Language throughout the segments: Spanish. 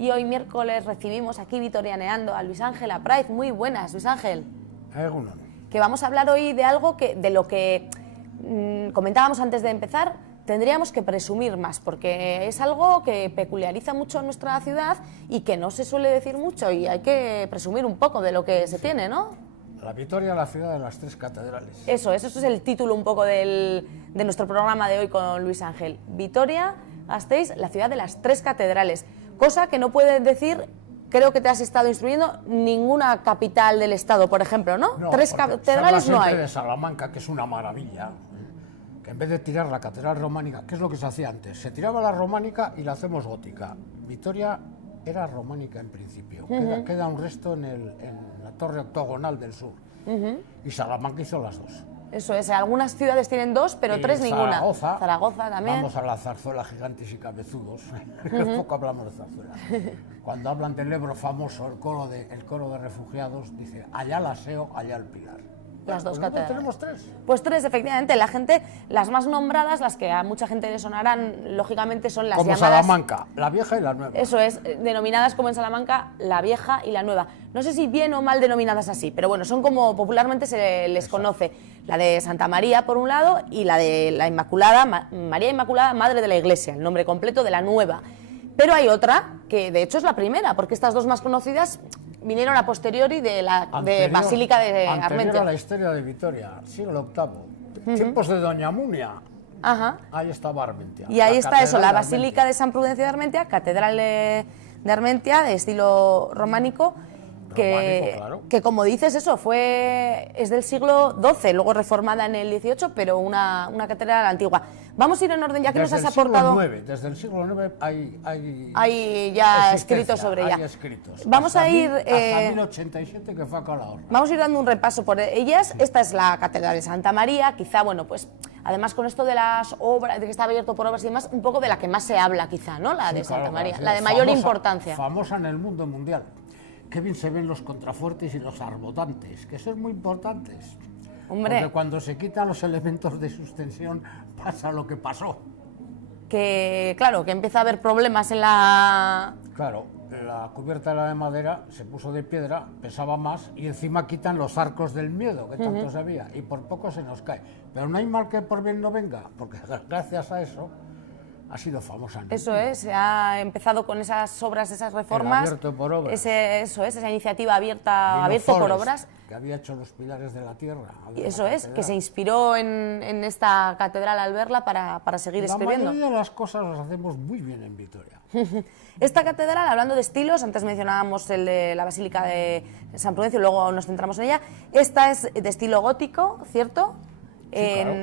y hoy miércoles recibimos aquí vitorianeando a Luis Ángel Apraiz. Muy buenas, Luis Ángel. Que vamos a hablar hoy de algo de lo que comentábamos antes de empezar, tendríamos que presumir más, porque es algo que peculiariza mucho a nuestra ciudad y que no se suele decir mucho, y hay que presumir un poco de lo que se tiene, ¿no? La Vitoria, la ciudad de las tres catedrales. Eso es el título un poco de nuestro programa de hoy con Luis Ángel. Vitoria-Gasteiz, la ciudad de las tres catedrales, cosa que no puede decir, creo que te has estado instruyendo, ninguna capital del estado, por ejemplo, ¿no? Tres catedrales no hay. De Salamanca, que es una maravilla, que en vez de tirar la catedral románica, ¿qué es lo que se hacía antes? Se tiraba la románica y la hacemos gótica. Vitoria era románica en principio, queda un resto en la torre octogonal del sur, y Salamanca hizo las dos. Eso es, algunas ciudades tienen dos, pero y tres ninguna. Zaragoza también. Vamos a la zarzuela Gigantes y Cabezudos, poco hablamos de zarzuela. Cuando hablan del Ebro famoso, el coro de refugiados, dice, allá la SEO, allá el Pilar. Las dos catedrales. Tenemos tres. Pues tres, efectivamente. La gente, las más nombradas, las que a mucha gente le sonarán, lógicamente son las como llamadas... Salamanca, la vieja y la nueva. Eso es, denominadas como en Salamanca, la vieja y la nueva. No sé si bien o mal denominadas así, pero bueno, son como popularmente se les conoce. La de Santa María, por un lado, y la de la Inmaculada, María Inmaculada, Madre de la Iglesia, el nombre completo de la nueva. Pero hay otra, que de hecho es la primera, porque estas dos más conocidas vinieron a posteriori de Basílica de Armentia. Anterior a la historia de Vitoria, siglo VIII, tiempos de Doña Munia. Ahí estaba Armentia. Y ahí está eso, la Basílica de San Prudencio de Armentia, catedral de Armentia, de estilo románico, claro. que como dices, eso es del siglo XII, luego reformada en el XVIII, pero una catedral antigua. Vamos a ir en orden, ya que nos has aportado... Desde el siglo IX hay ya escritos sobre ella. Vamos a ir... hasta 1087, que fue a Calahorra. Vamos a ir dando un repaso por ellas. Esta es la Catedral de Santa María, quizá, bueno, pues además con esto de las obras, de que está abierto por obras y demás, un poco de la que más se habla quizá, ¿no? La de Santa María, la de mayor importancia. Famosa en el mundo mundial. Qué bien se ven los contrafuertes y los arbotantes, que son muy importantes. Hombre. Porque cuando se quitan los elementos de sustensión pasa lo que pasó. Que, claro, que empieza a haber problemas en la... Claro, la cubierta era de madera, se puso de piedra, pesaba más, y encima quitan los arcos del miedo, que tanto se veía, y por poco se nos cae. Pero no hay mal que por bien no venga, porque gracias a eso ha sido famosa. Eso es, se ha empezado con esas obras, esas reformas. Abierto por obras. Eso es, esa iniciativa abierto por obras. Que había hecho los pilares de la tierra. Eso es, que se inspiró en esta catedral al verla para seguir escribiendo. La mayoría de las cosas las hacemos muy bien en Vitoria. Esta catedral, hablando de estilos, antes mencionábamos el de la Basílica de San Prudencio, luego nos centramos en ella. Esta es de estilo gótico, ¿cierto? Sí, claro.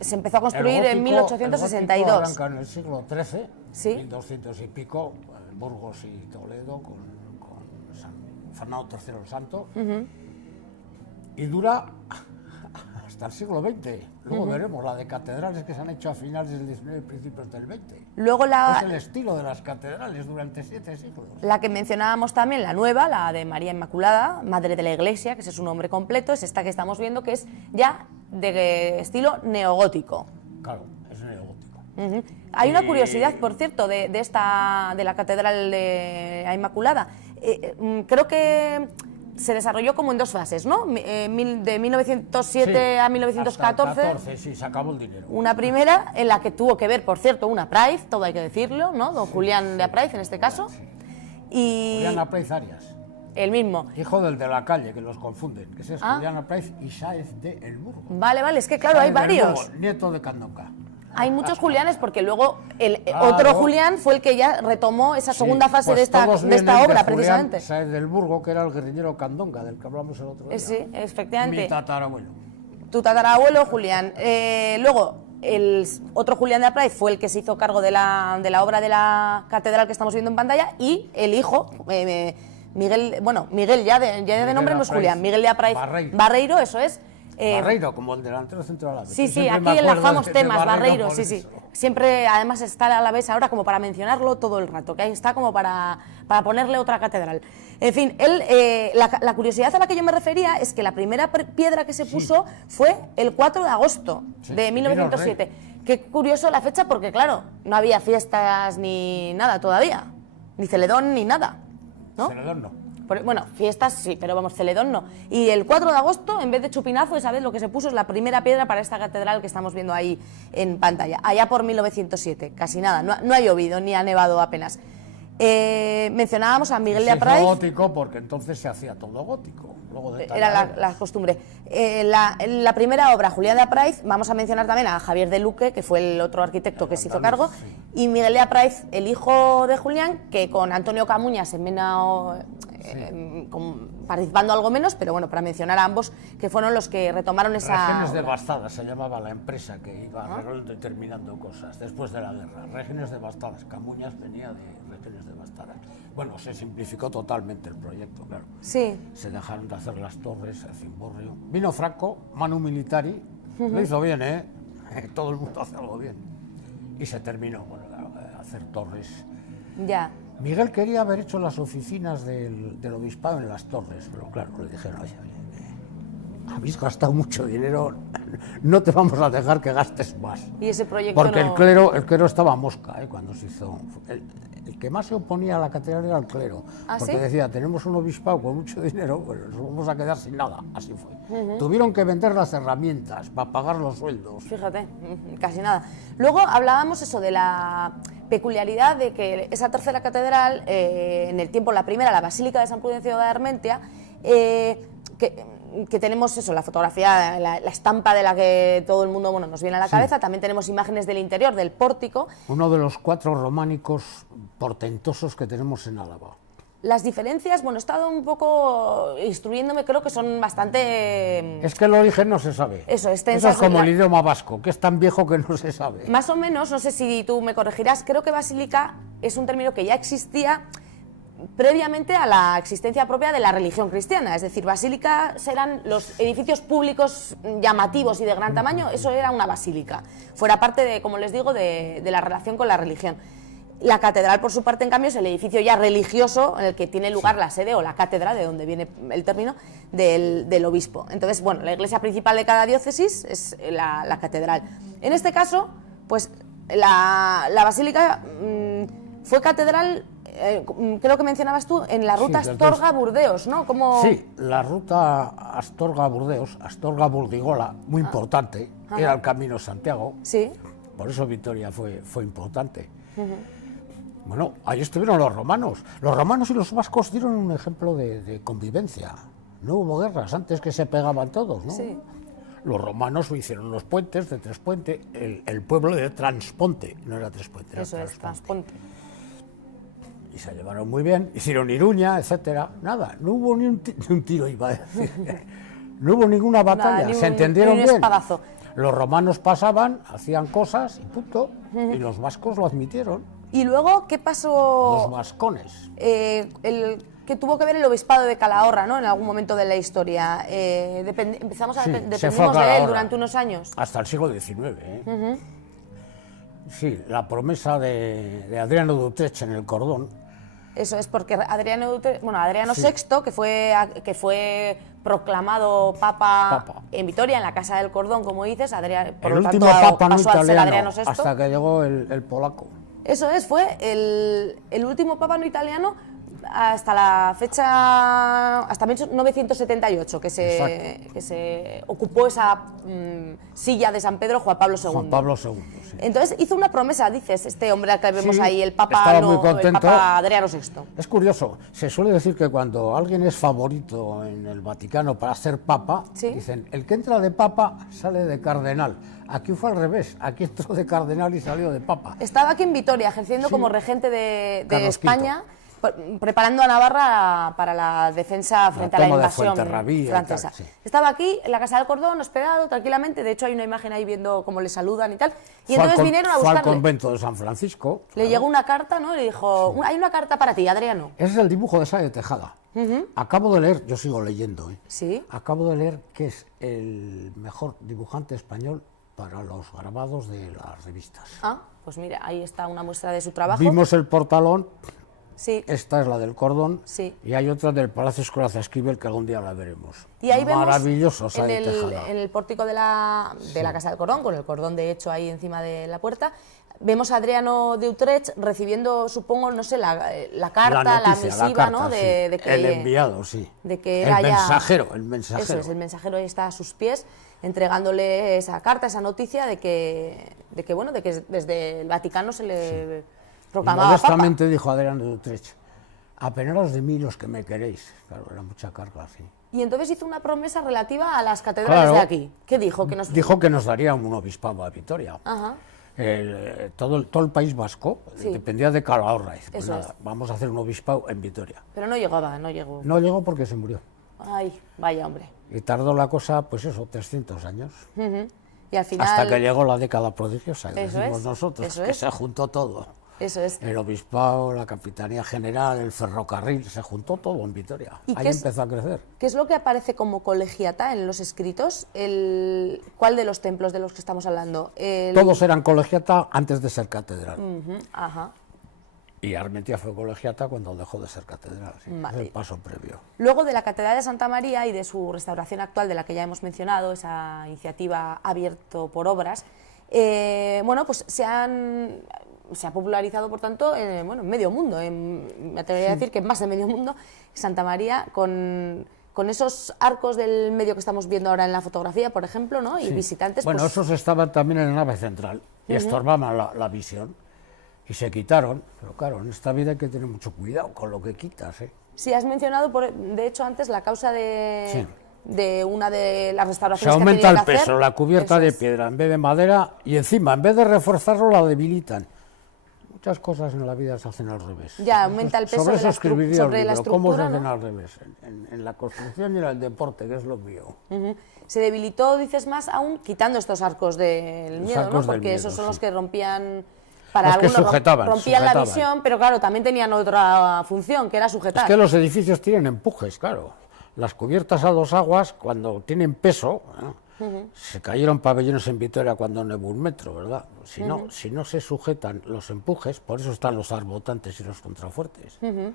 Se empezó a construir en 1862. El gótico arranca en el siglo XIII, ¿sí? 1200 y pico, Burgos y Toledo, con San Fernando III el Santo, y dura hasta el siglo XX. Luego veremos la de catedrales que se han hecho a finales del XIX y principios del XX. Luego es el estilo de las catedrales durante 7 siglos. La que mencionábamos también, la nueva, la de María Inmaculada, Madre de la Iglesia, que ese es su nombre completo, es esta que estamos viendo, que es ya de estilo neogótico. Claro, es neogótico. Hay una curiosidad, por cierto, de la Catedral de la Inmaculada. Creo que se desarrolló como en dos fases, ¿no? De 1907 a 1914. Hasta 14, sí, se acabó el dinero. Una primera en la que tuvo que ver, por cierto, un Apraiz, todo hay que decirlo, ¿no? Don Julián de Apraiz, en este caso. Y Julián Apraiz Arias. El mismo. Hijo del de la calle, que los confunden, que ese es Julián Apraiz y Sáez de El Burgo. Vale, es que claro, hay varios. Burgo, nieto de Candonca. Hay muchos Julianes porque luego otro Julián fue el que ya retomó esa segunda fase de esta obra, precisamente. Sáez del Burgo, que era el guerrillero Candonga, del que hablamos el otro día. Sí, efectivamente. Mi tatarabuelo. Tu tatarabuelo, Julián. Luego, el otro Julián de Apraiz fue el que se hizo cargo de la obra de la catedral que estamos viendo en pantalla, y el hijo, Miguel ya de nombre no es Julián, Miguel de Apraiz Barreiro, eso es. Barreiro, como el delantero centro de Alavés. Sí, aquí enlazamos temas, Barreiro, sí. Siempre, además, está el Alavés ahora como para mencionarlo todo el rato, que ahí está como para ponerle otra catedral. En fin, la curiosidad a la que yo me refería es que la primera piedra que se puso fue el 4 de agosto de 1907. Qué curioso la fecha porque, claro, no había fiestas ni nada todavía. ni Celedón ni nada, ¿no? Celedón no. Bueno, fiestas sí, pero vamos, Celedón no. Y el 4 de agosto, en vez de chupinazo, esa vez lo que se puso es la primera piedra para esta catedral que estamos viendo ahí en pantalla, allá por 1907, casi nada, no ha llovido ni ha nevado apenas. Mencionábamos a Miguel de Apraiz. Gótico porque entonces se hacía todo gótico. Luego era la costumbre. La primera obra, Julián de Apraiz, vamos a mencionar también a Javier de Luque, que fue el otro arquitecto que se hizo cargo, y Miguel de Apraiz, el hijo de Julián, que con Antonio Camuñas en Mena, participando algo menos, pero bueno, para mencionar a ambos, que fueron los que retomaron esa... Regiones Devastadas se llamaba la empresa que iba determinando cosas después de la guerra. Regiones Devastadas. Camuñas venía de Regiones Devastadas. Bueno, se simplificó totalmente el proyecto, claro. Sí. Se dejaron de hacer las torres, el cimborrio. Vino Franco, Manu Militari, lo hizo bien, ¿eh? Todo el mundo hace algo bien. Y se terminó, bueno, hacer torres. Ya. Miguel quería haber hecho las oficinas del obispado en las torres, pero claro, le dijeron, oye, habéis gastado mucho dinero, no te vamos a dejar que gastes más. Y ese proyecto porque no... el clero estaba mosca, cuando se hizo. El que más se oponía a la catedral era el clero, ¿Ah, porque sí? decía, tenemos un obispado con mucho dinero, pues nos vamos a quedar sin nada, así fue. Tuvieron que vender las herramientas para pagar los sueldos. Fíjate, casi nada. Luego hablábamos eso de la peculiaridad de que esa tercera catedral, en el tiempo, la primera, la Basílica de San Prudencio de Armentia, que tenemos eso, la fotografía, la estampa de la que todo el mundo nos viene a la cabeza, también tenemos imágenes del interior, del pórtico. Uno de los 4 románicos portentosos que tenemos en Álava. Las diferencias, he estado un poco instruyéndome, creo que son bastante... Es que el origen no se sabe. Eso es como el idioma vasco, que es tan viejo que no se sabe. Más o menos, no sé si tú me corregirás, creo que basílica es un término que ya existía previamente a la existencia propia de la religión cristiana, es decir, basílicas eran los edificios públicos llamativos y de gran tamaño, eso era una basílica, fuera parte de, como les digo, de la relación con la religión. La catedral, por su parte, en cambio, es el edificio ya religioso en el que tiene lugar la sede o la cátedra, de donde viene el término, del obispo. Entonces, bueno, la iglesia principal de cada diócesis es la catedral. En este caso, pues la basílica fue catedral, creo que mencionabas tú, en la ruta Astorga-Burdeos, ¿no? Sí, la ruta Astorga-Burdeos, Astorga-Burdigola, muy importante, era el Camino Santiago. Sí. Por eso Vitoria fue importante. Bueno, ahí estuvieron los romanos. Los romanos y los vascos dieron un ejemplo de convivencia. No hubo guerras, antes que se pegaban todos, ¿no? Sí. Los romanos hicieron los puentes de Trespuente, el pueblo de Transponte, no era Trespuente, Eso es, Transponte. Y se llevaron muy bien, hicieron Iruña, etcétera. Nada, no hubo ni un tiro, iba a decir. No hubo ninguna batalla, nada, se entendieron bien. Espadazo. Los romanos pasaban, hacían cosas y punto, y los vascos lo admitieron. ¿Y luego qué pasó? Los vascones. Que tuvo que ver el obispado de Calahorra, ¿no? En algún momento de la historia. Dependimos de él durante unos años. Hasta el siglo XIX. Sí, la promesa de Adriano de Utrecht en el Cordón. Eso es porque Adriano VI, que fue proclamado papa en Vitoria, en la Casa del Cordón, como dices, por lo tanto papa no pasó a ser italiano, Adriano VI. hasta que llegó el polaco. Eso es, fue el último papa no italiano hasta la fecha, hasta 1978, que se ocupó esa silla de San Pedro Juan Pablo II. Juan Pablo II, sí. Entonces hizo una promesa, dices, este hombre al que vemos ahí, el Papa Adriano VI. Es curioso, se suele decir que cuando alguien es favorito en el Vaticano para ser papa, dicen, el que entra de papa sale de cardenal. Aquí fue al revés, aquí entró de cardenal y salió de papa. Estaba aquí en Vitoria, ejerciendo como regente de España, preparando a Navarra para la defensa frente a la invasión francesa. Estaba aquí, en la Casa del Cordón, hospedado tranquilamente, de hecho hay una imagen ahí viendo cómo le saludan y tal, y entonces vinieron a buscarle. Fue al convento de San Francisco. Le llegó una carta, ¿no? Le dijo, hay una carta para ti, Adriano. Ese es el dibujo de Sáenz de Tejada. Acabo de leer, yo sigo leyendo, ¿Sí? Acabo de leer que es el mejor dibujante español para los grabados de las revistas. Pues mira, ahí está una muestra de su trabajo. Vimos el portalón. Sí. Esta es la del Cordón, y hay otra del Palacio Escoraza Esquivel que algún día la veremos. Y ahí maravilloso, vemos en el pórtico de la Casa del Cordón, con el cordón de hecho ahí encima de la puerta, vemos a Adriano de Utrecht recibiendo, supongo, no sé, la carta, la noticia, misiva, carta, ¿no? sí. De que, El enviado, sí. De que el era ya- mensajero, el mensajero. Eso es, el mensajero ahí está a sus pies, entregándole esa carta, esa noticia de que desde el Vaticano se le proclamaba papa. Modestamente dijo Adriano de Utrecht, apenaos de mí los que me queréis. Claro, era mucha carga, sí. Y entonces hizo una promesa relativa a las catedrales Claro. de aquí. ¿Qué dijo? Dijo que nos daría un obispado a Vitoria. Ajá. Todo el País Vasco Sí. dependía de Calahorra. Dice, pues Eso nada, vamos a hacer un obispado en Vitoria. Pero no llegó. No llegó porque se murió. Ay, vaya hombre. Y tardó la cosa, pues eso, 300 años. Ujú. Y al final... Hasta que llegó la década prodigiosa, que Eso decimos es, nosotros, eso que es. se juntó todo. Eso es. El obispado, la capitanía general, el ferrocarril, se juntó todo en Vitoria. ¿Y Ahí qué es- empezó a crecer. ¿Qué es lo que aparece como colegiata en los escritos? ¿Cuál de los templos de los que estamos hablando? Todos eran colegiata antes de ser catedral. Ujú, ajá. Y Armentia fue colegiata cuando dejó de ser catedral. Sí, Vale. es el paso previo. Luego de la Catedral de Santa María y de su restauración actual, de la que ya hemos mencionado, esa iniciativa abierto por obras, pues se ha popularizado, por tanto, en medio mundo. Me atrevería a decir que en más de medio mundo, Santa María, con esos arcos del medio que estamos viendo ahora en la fotografía, por ejemplo, ¿no? Y Sí. visitantes... Bueno, pues, esos estaban también en la nave central y estorbaban la visión. Y se quitaron. Pero claro, en esta vida hay que tener mucho cuidado con lo que quitas, ¿eh? sí, has mencionado, de hecho, antes la causa Sí. de una de las Se restauraciones que aumenta han el tenido que peso, hacer. la cubierta Eso de es. piedra en vez de madera y encima, en vez de reforzarlo, la debilitan. Muchas cosas en la vida se hacen al revés. Ya, aumenta el peso Sobre de la eso escribiría sobre un la libro, cómo se estructura, hacen ¿no? al revés, en la construcción y en el deporte, que es lo mío. Ujú. Se debilitó, dices más aún, quitando estos arcos del miedo, arcos ¿no? del Porque miedo, esos son los sí. que rompían... Los que sujetaban, rompían la sujetaban. visión, pero claro, también tenían otra función, que era sujetar. Es que los edificios tienen empujes, claro. Las cubiertas a dos aguas, cuando tienen peso, se cayeron pabellones en Vitoria cuando nevó un metro, ¿verdad? Si no se sujetan los empujes, por eso están los arbotantes y los contrafuertes, que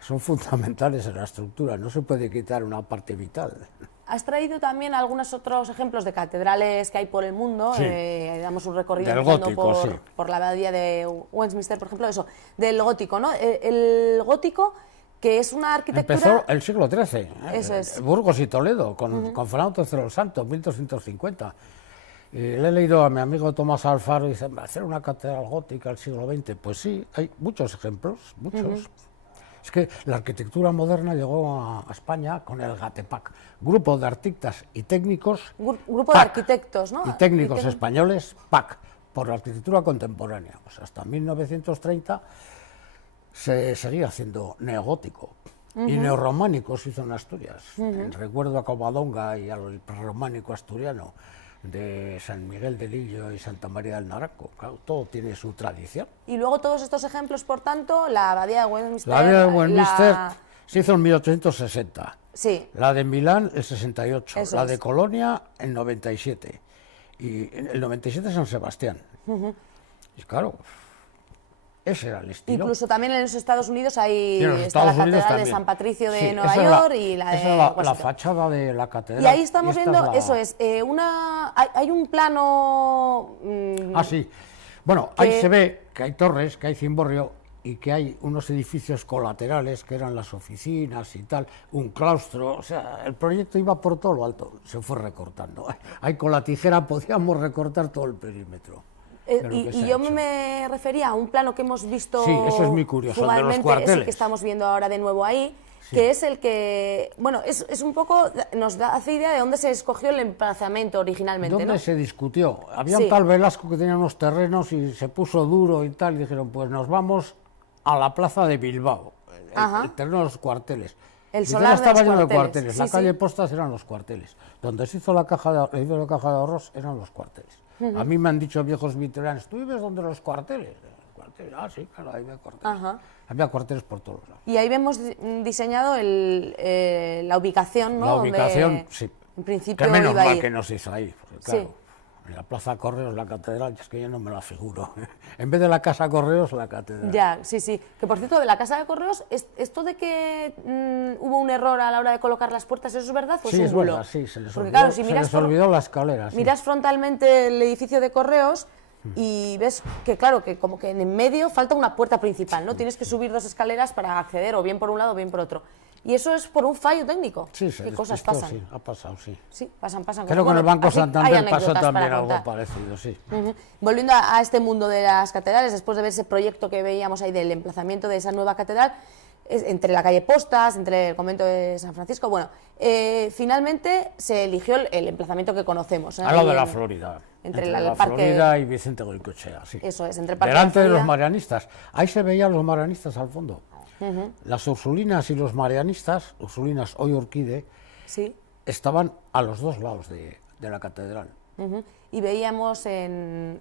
son fundamentales en la estructura, no se puede quitar una parte vital. Has traído también algunos otros ejemplos de catedrales que hay por el mundo. Sí. Damos un recorrido Del empezando gótico, sí. por la abadía de Westminster, por ejemplo, eso, del gótico, ¿no? El gótico, que es una arquitectura... Empezó el siglo XIII, Eso es. Burgos y Toledo, con Fernando III el Santo, 1250. Y le he leído a mi amigo Tomás Alfaro y dice, hacer una catedral gótica del siglo XX. Pues sí, hay muchos ejemplos, muchos. Es que la arquitectura moderna llegó a España con el GATEPAC, Grupo de Arquitectas y Técnicos, Grupo de PAC, arquitectos, ¿no? y técnicos Y técnicos. españoles, PAC, por la arquitectura contemporánea. Pues hasta 1930 se seguía haciendo neogótico. Y neorrománico se hizo en Asturias, en recuerdo a Covadonga y al prerrománico asturiano de San Miguel del Illo y Santa María del Naranco. Claro, todo tiene su tradición. Y luego todos estos ejemplos, por tanto, la abadía de Westminster... La abadía de Westminster la- se hizo en 1860, Sí, la de Milán el 68, Eso la es. de Colonia el 97 y en el 97 San Sebastián. Y claro, ese era el estilo. incluso también en los Estados Unidos hay Y en los está la Estados Unidos catedral de también. San Patricio de Sí, Nueva esa es York y la de esa es la Washington. fachada de la catedral. Y ahí estamos y esta viendo, es la- eso es, hay un plano... Ah, sí. Bueno, ahí que- se ve que hay torres, que hay cimborrio y que hay unos edificios colaterales que eran las oficinas y tal, un claustro, o sea, el proyecto iba por todo lo alto, se fue recortando. Ahí con la tijera podíamos recortar todo el perímetro. de lo que se y ha yo hecho. me refería a un plano que hemos visto Sí, eso es muy curioso, el de los fugalmente, ese cuarteles. que estamos viendo ahora de nuevo ahí, que es el que, bueno, es un poco, hace idea de dónde se escogió el emplazamiento originalmente, ¿Dónde ¿no? se discutió? Había Sí. un tal Velasco que tenía unos terrenos y se puso duro y tal, y dijeron, pues nos vamos a la plaza de Bilbao, Ajá. el terreno de los cuarteles. El Vitoria solar de estaba los lleno de cuarteles, cuarteles, sí, la calle sí. Postas eran los cuarteles, donde se hizo la caja de ahorros eran los cuarteles. A mí me han dicho viejos vitorianos, ¿tú vives donde los cuarteles? Ah, sí, claro, ahí había cuarteles. Ajá. Había cuarteles por todos lados. Y ahí vemos diseñado la ubicación, ¿no? La Donde, ubicación, sí. En principio Que menos iba a mal ir. que no se hizo ahí, porque Sí. claro, en la Plaza Correos, la catedral, es que yo no me la figuro. En vez de la Casa Correos, la catedral. Ya, sí, sí. Que por cierto, de la Casa de Correos, esto de que hubo un error a la hora de colocar las puertas, ¿eso es verdad o Sí, es un es bulo? verdad, sí, se les Porque olvidó, claro, si se miras les olvidó la escalera. Sí. miras frontalmente el edificio de Correos, y ves que, claro, que como que en medio falta una puerta principal, ¿no? Tienes que subir 2 escaleras para acceder o bien por un lado o bien por otro. Y eso es por un fallo técnico. Sí, se ¿Qué cosas despistó, pasan? sí, ha pasado, sí. Sí, pasan. Creo que Bueno, en el Banco así hay Santander pasó anécdotas también para algo contar. parecido, sí. Volviendo a este mundo de las catedrales, después de ver ese proyecto que veíamos ahí del emplazamiento de esa nueva catedral, entre la calle Postas, entre el convento de San Francisco, bueno, finalmente se eligió el emplazamiento que conocemos. Al lado de la Florida. Entre la parque, Florida y Vicente Goicoechea, sí. Eso es, entre el parque delante de la los Florida. marianistas. Ahí se veían los marianistas al fondo. Las ursulinas y los marianistas, ursulinas hoy Orquídea, Sí. estaban a los dos lados de la catedral. Y veíamos en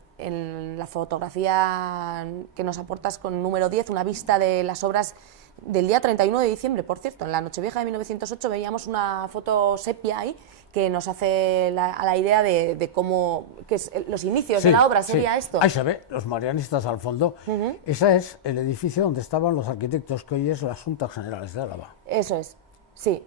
la fotografía que nos aportas con número 10 una vista de las obras del día 31 de diciembre, por cierto. En la Nochevieja de 1908 veíamos una foto sepia ahí que nos hace a la idea de cómo, que es los inicios de la obra, sería esto. Ahí se ve, los marianistas al fondo. Ese es el edificio donde estaban los arquitectos que hoy es las Juntas Generales de Álava. Eso es, sí.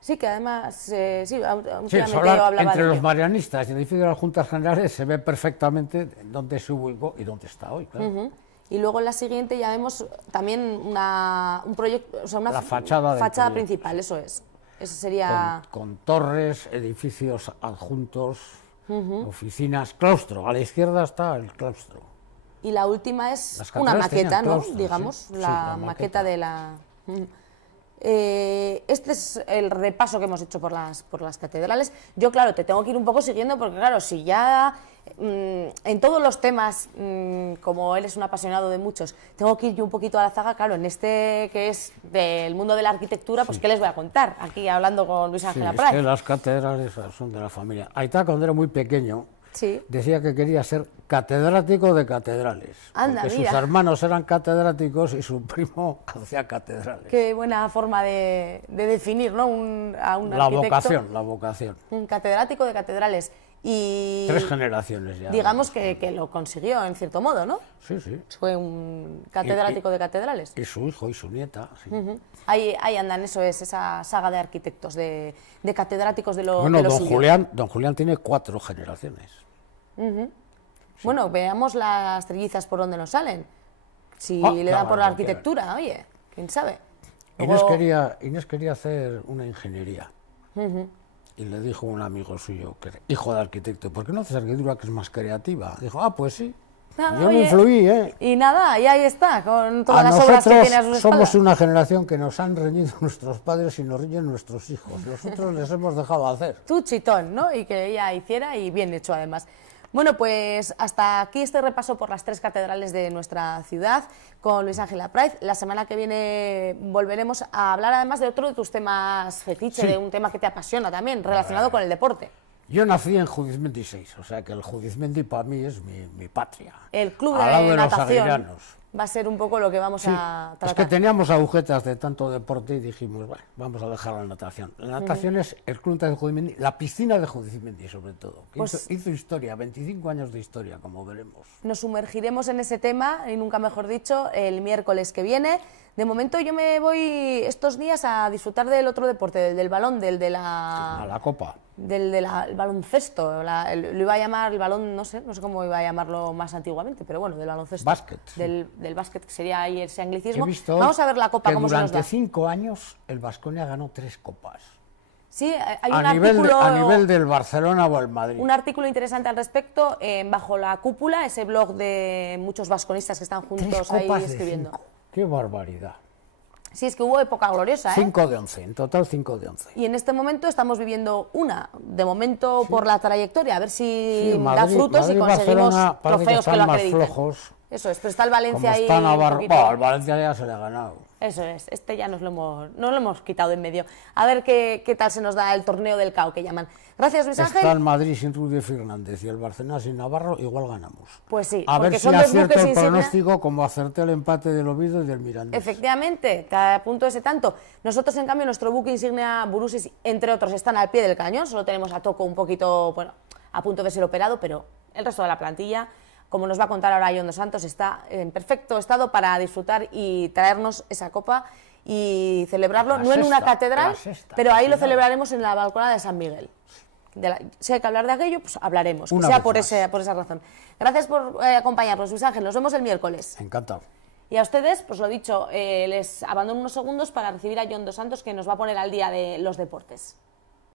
Sí, que además, sí, últimamente Sí, yo hablaba entre de los ello. marianistas y el edificio de las Juntas Generales se ve perfectamente dónde se ubicó y dónde está hoy. Claro. Y luego en la siguiente ya vemos también un proyecto, o sea, una La fachada del proyecto, principal, eso es. Eso sería... Con torres, edificios adjuntos, oficinas, claustro. A la izquierda está el claustro. Y la última es Las una catedrales maqueta, tenían ¿no? claustros, Digamos, sí. la Sí, la maqueta maqueta. de la... Este es el repaso que hemos hecho por las catedrales. Yo, claro, te tengo que ir un poco siguiendo porque, claro, si ya en todos los temas, como él es un apasionado de muchos, tengo que ir yo un poquito a la zaga, claro, en este que es del mundo de la arquitectura, pues ¿qué les voy a contar? Aquí hablando con Luis Sí, Ángel es Apraz. que las catedrales son de la familia. Aitá, cuando era muy pequeño, Sí. decía que quería ser catedrático de catedrales. Anda, porque mira. sus hermanos eran catedráticos y su primo hacía catedrales. Qué buena forma de definir, ¿no? A un La arquitecto. vocación, la vocación. Un catedrático de catedrales. Y 3 generaciones ya. digamos que lo consiguió en cierto modo, ¿no? Sí, sí. Fue un catedrático de catedrales. Y su hijo y su nieta. Sí. Ahí andan, eso es, esa saga de arquitectos, de catedráticos de lo, Bueno, de lo don suyo. Julián tiene 4 generaciones. Bueno, veamos las trillizas por dónde nos salen. Si Ah, le da no, por la no, que arquitectura, oye, quién sabe. Inés Luego- quería hacer una ingeniería. Y le dijo un amigo suyo, que era hijo de arquitecto, ¿por qué no haces arquitectura que es más creativa? Dijo, pues sí. Nada, Yo me oye, influí, ¿eh? Y nada, y ahí está, con todas A las obras que tiene a sus nosotros somos espaldas. una generación que nos han reñido nuestros padres y nos riñen nuestros hijos. Nosotros les hemos dejado hacer. Tú chitón, ¿no? Y que ella hiciera y bien hecho además. Bueno, pues hasta aquí este repaso por las 3 catedrales de nuestra ciudad con Luis Ángel Apraz. La semana que viene volveremos a hablar además de otro de tus temas fetiche, Sí. de un tema que te apasiona también, relacionado con el deporte. Yo nací en Judizmendi 6, o sea que el Judizmendi para mí es mi patria. El club Al lado de los natación aguilanos. va a ser un poco lo que vamos Sí, a es tratar. que teníamos agujetas de tanto deporte y dijimos, bueno, vamos a dejar la natación. La natación es el club de Judizmendi, la piscina de Judizmendi sobre todo. Que Pues- hizo historia, 25 años de historia, como veremos. Nos sumergiremos en ese tema, y nunca mejor dicho, el miércoles que viene. De momento yo me voy estos días a disfrutar del otro deporte, del balón, A la copa. el baloncesto, lo iba a llamar el balón, no sé cómo iba a llamarlo más antiguamente, pero bueno, del baloncesto. Básquet, sí. Del básquet, que sería ahí ese He anglicismo. visto Vamos a ver la copa que cómo se nos durante da. 5 años el Baskonia ganó 3 copas. Sí, hay un A artículo, nivel del Barcelona o el Madrid. un artículo interesante al respecto Bajo la Cúpula, ese blog de muchos vasconistas que están 3 juntos ahí copas de escribiendo. 5. ¡Qué barbaridad! Sí, es que hubo época gloriosa, ¿eh? 5 de 11, en total 5 de 11. Y en este momento estamos viviendo una, de momento por la trayectoria, a ver si Sí, da Madrid- frutos y Madrid, conseguimos Barcelona, parece que trofeos que están lo más acrediten. flojos. Eso es, pero está el Valencia Como ahí está un Navarro, poquito. el Valencia ya se le ha ganado. Eso es, este ya nos lo hemos quitado de en medio. A ver qué tal se nos da el torneo del CAO que llaman. Gracias, Luis Ángel. Está el Madrid sin Rudy Fernández y el Barcelona sin Navarro, igual ganamos. Pues sí, A porque ver si son dos acierto buques el insignia. pronóstico como acerté el empate del Oviedo y del Mirandés. Efectivamente, te apunto ese tanto. Nosotros, en cambio, nuestro buque insignia Burusis, entre otros, están al pie del cañón. Solo tenemos a Toco un poquito, bueno, a punto de ser operado, pero el resto de la plantilla, como nos va a contar ahora John Dos Santos, está en perfecto estado para disfrutar y traernos esa copa y celebrarlo, La no en una sexta, catedral, la sexta, pero ahí lo cuidado. celebraremos en la balconada de San Miguel. si hay que hablar de aquello, pues hablaremos, que Una sea vez por más. esa razón. Gracias por acompañarnos, Luis Ángel. Nos vemos el miércoles. Encantado. Y a ustedes, pues lo dicho, les abandono unos segundos para recibir a Jon Dos Santos, que nos va a poner al día de los deportes.